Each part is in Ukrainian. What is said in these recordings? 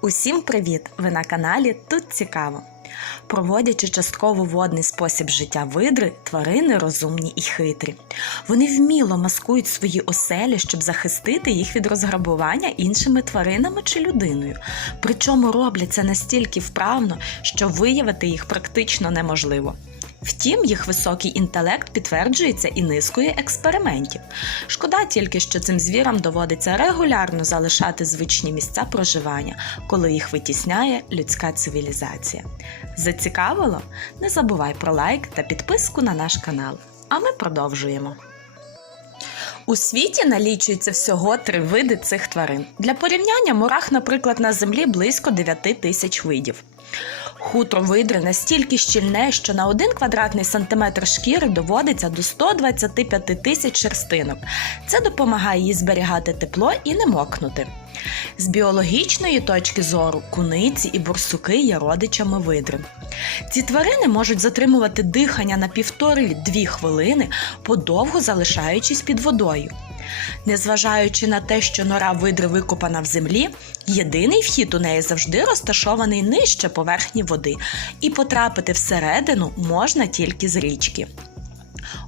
Усім привіт! Ви на каналі Тут Цікаво. Проводячи частково водний спосіб життя видри, тварини розумні і хитрі. Вони вміло маскують свої оселі, щоб захистити їх від розграбування іншими тваринами чи людиною. Причому роблять це настільки вправно, що виявити їх практично неможливо. Втім, їх високий інтелект підтверджується і низкою експериментів. Шкода тільки, що цим звірам доводиться регулярно залишати звичні місця проживання, коли їх витісняє людська цивілізація. Зацікавило? Не забувай про лайк та підписку на наш канал. А ми продовжуємо. У світі налічується всього три види цих тварин. Для порівняння мурах, наприклад, на землі близько 9 тисяч видів. Хутро видри настільки щільне, що на один квадратний сантиметр шкіри доводиться до 125 тисяч шерстинок. Це допомагає їй зберігати тепло і не мокнути. З біологічної точки зору куниці і бурсуки є родичами видри. Ці тварини можуть затримувати дихання на півтори-дві хвилини, подовго залишаючись під водою. Незважаючи на те, що нора видри викопана в землі, єдиний вхід у неї завжди розташований нижче поверхні води, і потрапити всередину можна тільки з річки.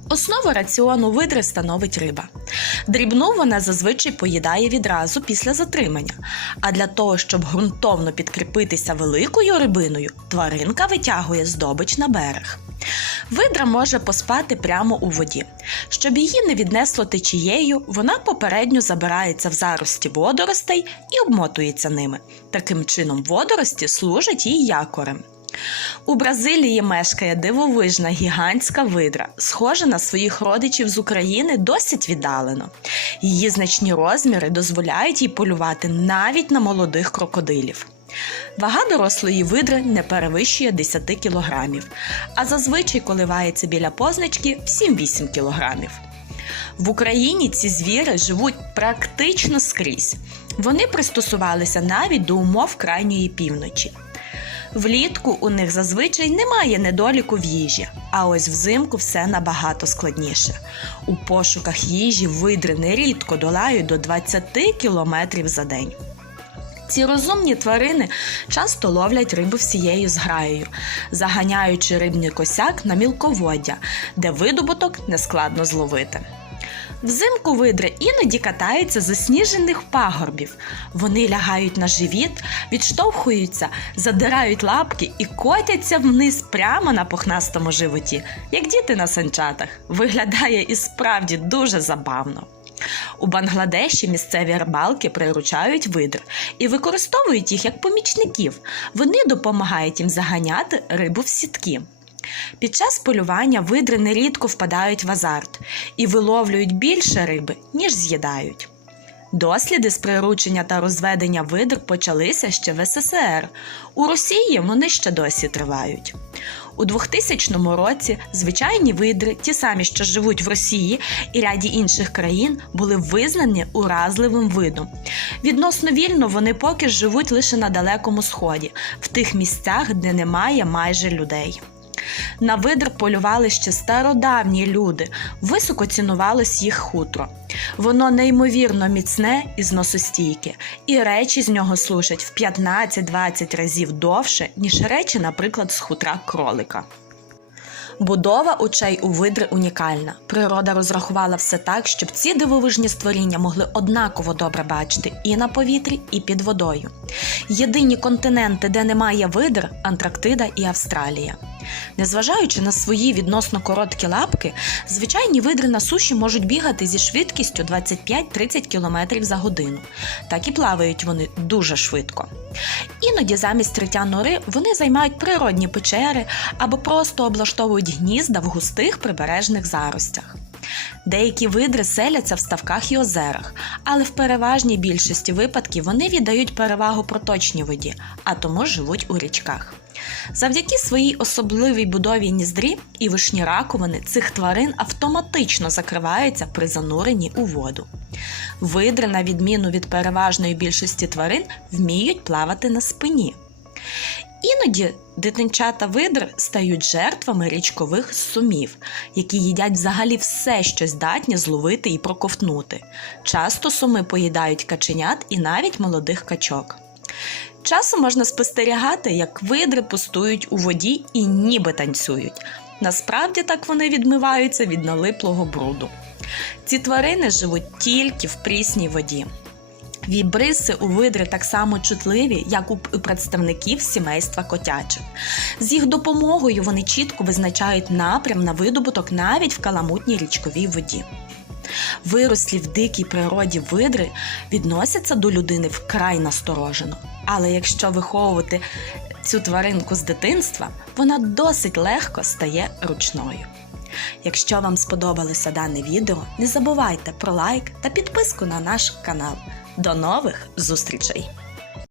Основу раціону видри становить риба. Дрібну вона зазвичай поїдає відразу після затримання. А для того, щоб ґрунтовно підкріпитися великою рибиною, тваринка витягує здобич на берег. Видра може поспати прямо у воді. Щоб її не віднесло течією, вона попередньо забирається в зарості водоростей і обмотується ними. Таким чином, водорості служать їй якорем. У Бразилії мешкає дивовижна гігантська видра, схожа на своїх родичів з України досить віддалено. Її значні розміри дозволяють їй полювати навіть на молодих крокодилів. Вага дорослої видри не перевищує 10 кілограмів, а зазвичай коливається біля позначки 7-8 кілограмів. В Україні ці звіри живуть практично скрізь. Вони пристосувалися навіть до умов крайньої півночі. Влітку у них зазвичай немає недоліку в їжі, а ось взимку все набагато складніше. У пошуках їжі видри нерідко долають до 20 кілометрів за день. Ці розумні тварини часто ловлять рибу всією зграєю, заганяючи рибний косяк на мілководдя, де видобуток нескладно зловити. Взимку видри іноді катаються з засніжених пагорбів. Вони лягають на живіт, відштовхуються, задирають лапки і котяться вниз прямо на пухнастому животі, як діти на санчатах. Виглядає і справді дуже забавно. У Бангладеші місцеві рибалки приручають видр і використовують їх як помічників. Вони допомагають їм заганяти рибу в сітки. Під час полювання видри нерідко впадають в азарт і виловлюють більше риби, ніж з'їдають. Досліди з приручення та розведення видр почалися ще в СССР. У Росії вони ще досі тривають. У 2000 році звичайні видри, ті самі, що живуть в Росії і ряді інших країн, були визнані уразливим видом. Відносно вільно вони поки живуть лише на далекому сході, в тих місцях, де немає майже людей. На видр полювали ще стародавні люди, високо цінувалось їх хутро. Воно неймовірно міцне і зносостійке, і речі з нього служать в 15-20 разів довше, ніж речі, наприклад, з хутра кролика. Будова очей у видри унікальна. Природа розрахувала все так, щоб ці дивовижні створіння могли однаково добре бачити і на повітрі, і під водою. Єдині континенти, де немає видр Антарктида і Австралія. Незважаючи на свої відносно короткі лапки, звичайні видри на суші можуть бігати зі швидкістю 25-30 км за годину. Так і плавають вони дуже швидко. Іноді замість триття нори вони займають природні печери або просто облаштовують гнізда в густих прибережних заростях. Деякі видри селяться в ставках і озерах, але в переважній більшості випадків вони віддають перевагу проточній воді, а тому живуть у річках. Завдяки своїй особливій будові ніздрі і вишні раковини цих тварин автоматично закриваються при зануренні у воду. Видри, на відміну від переважної більшості тварин, вміють плавати на спині. Іноді дитинчата видр стають жертвами річкових сумів, які їдять взагалі все, що здатні зловити і проковтнути. Часто суми поїдають каченят і навіть молодих качок. Часом можна спостерігати, як видри пустують у воді і ніби танцюють. Насправді так вони відмиваються від налиплого бруду. Ці тварини живуть тільки в прісній воді. Вібриси у видри так само чутливі, як у представників сімейства котячих. З їх допомогою вони чітко визначають напрям на видобуток навіть в каламутній річковій воді. Вирослі в дикій природі видри відносяться до людини вкрай насторожено. Але якщо виховувати цю тваринку з дитинства, вона досить легко стає ручною. Якщо вам сподобалося дане відео, не забувайте про лайк та підписку на наш канал. До нових зустрічей!